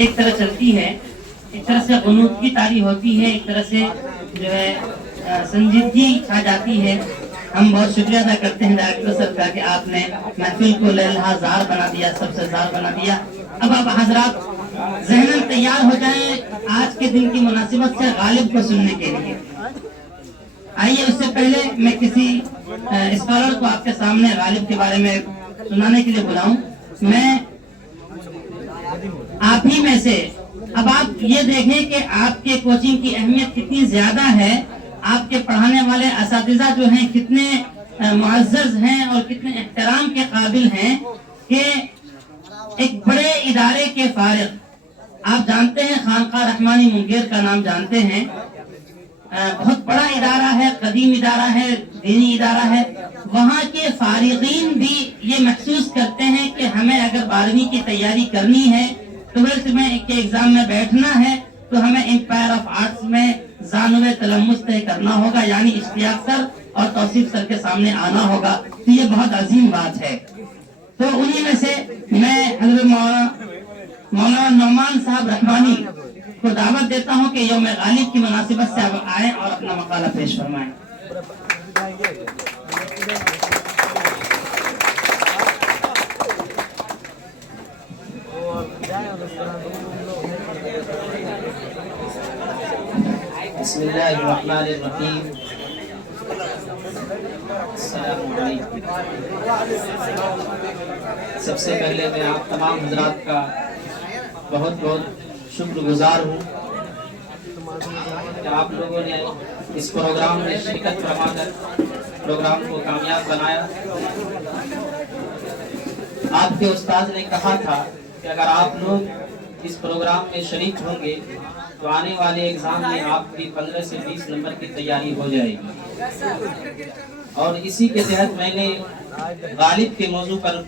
ایک طرح چلتی ہے، ایک طرح سے غنود کی تاری ہوتی ہے، ایک طرح سے جو ہے سنجیدگی چھا جاتی ہے۔ ہم بہت شکریہ ادا کرتے ہیں ڈائریکٹر صاحب کا کہ آپ نے محفل کو للہا زار بنا دیا، سب سے زار بنا دیا۔ اب آپ حضرات ذہناً تیار ہو جائیں آج کے دن کی مناسبت سے غالب کو سننے کے لیے۔ آئیے اس سے پہلے میں کسی اسکالر کو آپ کے سامنے غالب کے بارے میں سنانے کے لیے بلاؤں۔ میں آپ ہی میں سے، اب آپ یہ دیکھیں کہ آپ کے کوچنگ کی اہمیت کتنی زیادہ ہے، آپ کے پڑھانے والے اساتذہ جو ہیں کتنے معزز ہیں اور کتنے احترام کے قابل ہیں کہ ایک بڑے ادارے کے فارغ، آپ جانتے ہیں خانقاہ رحمانی منگیر کا نام جانتے ہیں، بہت بڑا ادارہ ہے، قدیم ادارہ ہے، دینی ادارہ ہے، وہاں کے فارغین بھی یہ محسوس کرتے ہیں کہ ہمیں اگر 12ویں کی تیاری کرنی ہے، 12th میں کے ایگزام میں بیٹھنا ہے تو ہمیں امپائر آف آرٹس میں زانوِ تلمس طے کرنا ہوگا، یعنی اشتیاق سر اور توصیف سر کے سامنے آنا ہوگا۔ تو یہ بہت عظیم بات ہے۔ تو انہی میں سے میں حضرت مولانا نعمان صاحب رحمانی کو دعوت دیتا ہوں کہ یوم غالب کی مناسبت سے آپ آئیں اور اپنا مقالہ پیش فرمائیں۔ بسم اللہ الرحمن الرحیم۔ السلام علیکم۔ سب سے پہلے میں آپ تمام حضرات کا بہت بہت شکر گزار ہوں کہ آپ لوگوں نے اس پروگرام میں شرکت فرما کر پروگرام کو کامیاب بنایا۔ آپ کے استاد نے کہا تھا کہ اگر آپ لوگ اس پروگرام میں شریک ہوں گے تو آنے والے ایگزام میں آپ کی 15 سے 20 نمبر کی تیاری ہو جائے گی، اور اسی کے تحت میں نے غالب کے موضوع پر